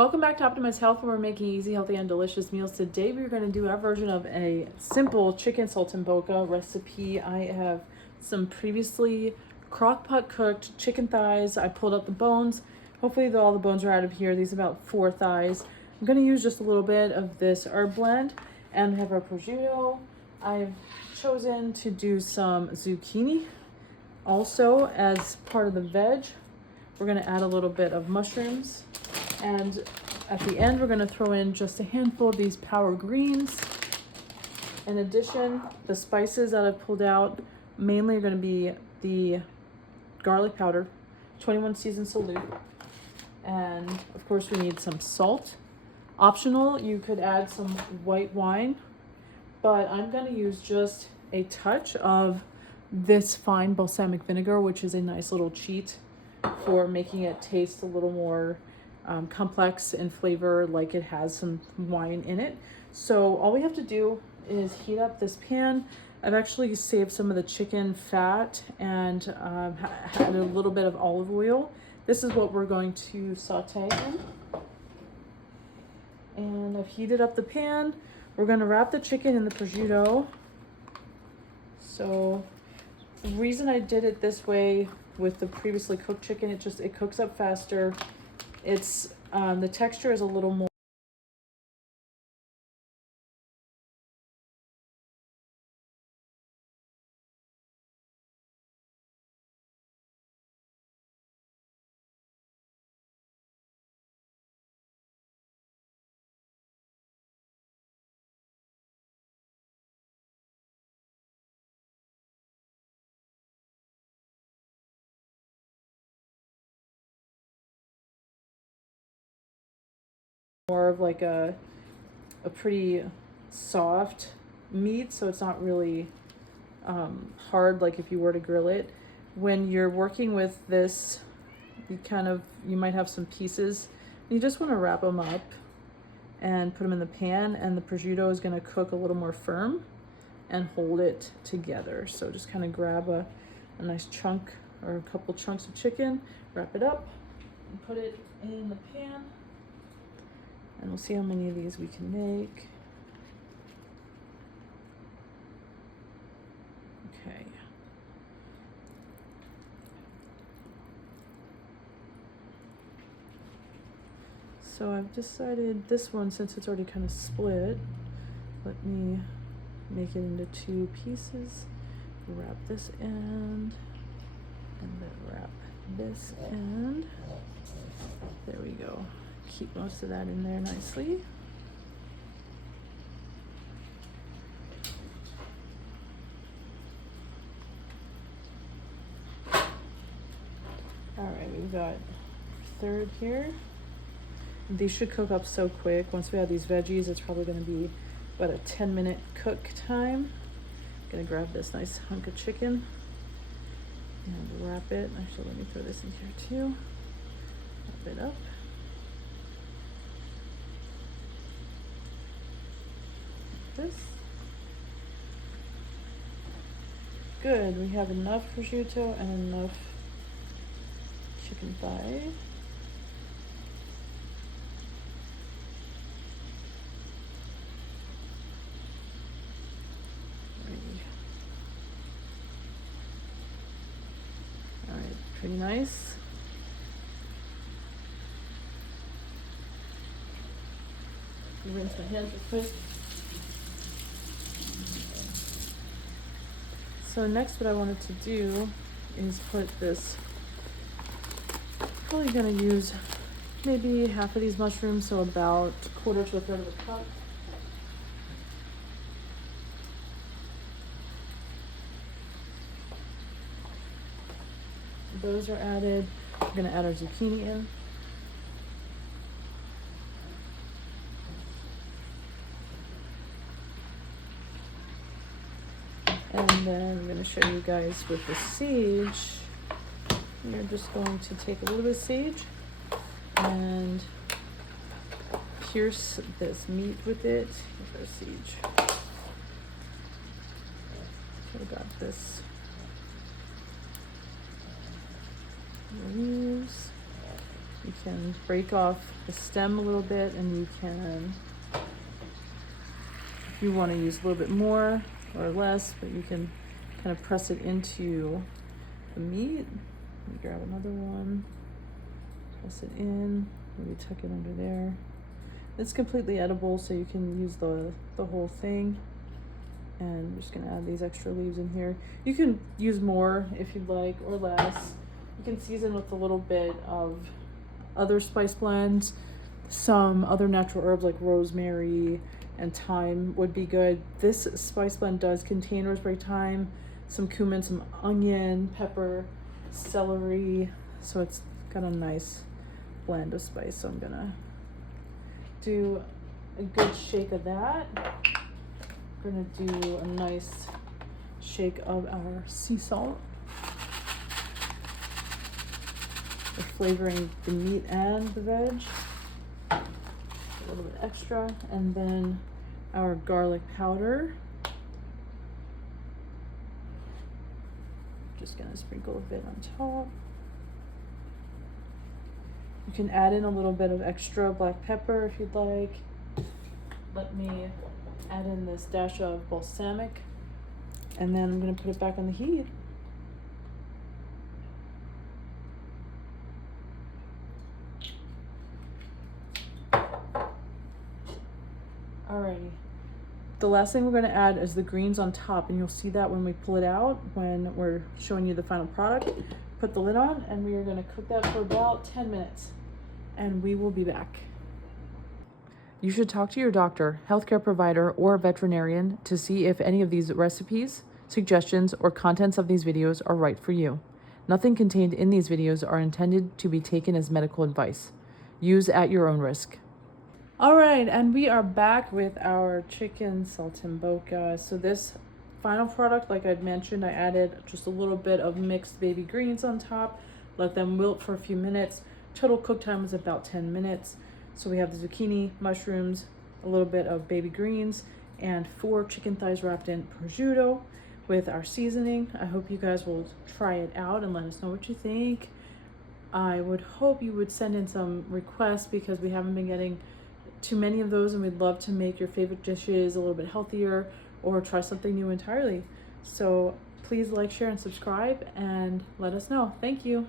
Welcome back to Optimize Health, where we're making easy, healthy, and delicious meals. Today we're going to do our version of a simple chicken saltimbocca recipe. I have some previously crock pot cooked chicken thighs. I pulled out the bones. Hopefully all the bones are out of here. These are about 4 thighs. I'm going to use just a little bit of this herb blend and have our prosciutto. I've chosen to do some zucchini. Also, as part of the veg, we're going to add a little bit of mushrooms. And at the end, we're going to throw in just a handful of these power greens. In addition, the spices that I've pulled out mainly are going to be the garlic powder, 21 seasoned salute, and of course we need some salt. Optional, you could add some white wine, but I'm going to use just a touch of this fine balsamic vinegar, which is a nice little cheat for making it taste a little more complex in flavor, like it has some wine in it. So all we have to do is heat up this pan. I've actually saved some of the chicken fat and had a little bit of olive oil. This is what we're going to saute in. And I've heated up the pan. We're going to wrap the chicken in the prosciutto. So the reason I did it this way with the previously cooked chicken, it cooks up faster. It's the texture is a little more of like a pretty soft meat, so it's not really hard like if you were to grill it. When you're working with this, you might have some pieces. You just want to wrap them up and put them in the pan, and the prosciutto is going to cook a little more firm and hold it together. So just kind of grab a nice chunk or a couple chunks of chicken, wrap it up, and put it in the pan. And we'll see how many of these we can make. Okay. So I've decided this one, since it's already kind of split, let me make it into 2 pieces. Wrap this end, and then wrap this end. There we go. Keep most of that in there nicely. All right, we've got 1/3 here. These should cook up so quick. Once we add these veggies, it's probably going to be about a 10-minute cook time. I'm gonna grab this nice hunk of chicken and wrap it. Actually, let me throw this in here too. Wrap it up. This. Good, we have enough prosciutto and enough chicken thigh. All right, pretty nice. Rinse my hands real quick. So next what I wanted to do is put this, probably gonna use maybe half of these mushrooms, so about 1/4 to 1/3 of a cup. Those are added. We're gonna add our zucchini in. And then I'm going to show you guys with the sage. You're just going to take a little bit of sage and pierce this meat with it. Here's our sage. So I got this leaves. You can break off the stem a little bit, and you can, if you want to use a little bit more or less, but you can kind of press it into the meat. Let me grab another one, press it in, maybe tuck it under there. It's completely edible, so you can use the whole thing. And I'm just gonna add these extra leaves in here. You can use more if you'd like, or less. You can season with a little bit of other spice blends. Some other natural herbs like rosemary and thyme would be good. This spice blend does contain rosemary, thyme, some cumin, some onion, pepper, celery. So it's got a nice blend of spice. So I'm gonna do a good shake of that. We're gonna do a nice shake of our sea salt. We're flavoring the meat and the veg. A little bit extra. And then our garlic powder. Just gonna sprinkle a bit on top. You can add in a little bit of extra black pepper if you'd like. Let me add in this dash of balsamic, and then I'm gonna put it back on the heat. Alrighty. The last thing we're gonna add is the greens on top, and you'll see that when we pull it out, when we're showing you the final product. Put the lid on, and we are gonna cook that for about 10 minutes, and we will be back. You should talk to your doctor, healthcare provider, or veterinarian to see if any of these recipes, suggestions, or contents of these videos are right for you. Nothing contained in these videos are intended to be taken as medical advice. Use at your own risk. All right, and we are back with our chicken saltimbocca. So this final product, like I'd mentioned, I added just a little bit of mixed baby greens on top, let them wilt for a few minutes. Total cook time was about 10 minutes. So we have the zucchini, mushrooms, a little bit of baby greens, and 4 chicken thighs wrapped in prosciutto with our seasoning. I hope you guys will try it out and let us know what you think. I would hope you would send in some requests, because we haven't been getting too many of those, and we'd love to make your favorite dishes a little bit healthier or try something new entirely. So please like, share, and subscribe, and let us know. Thank you.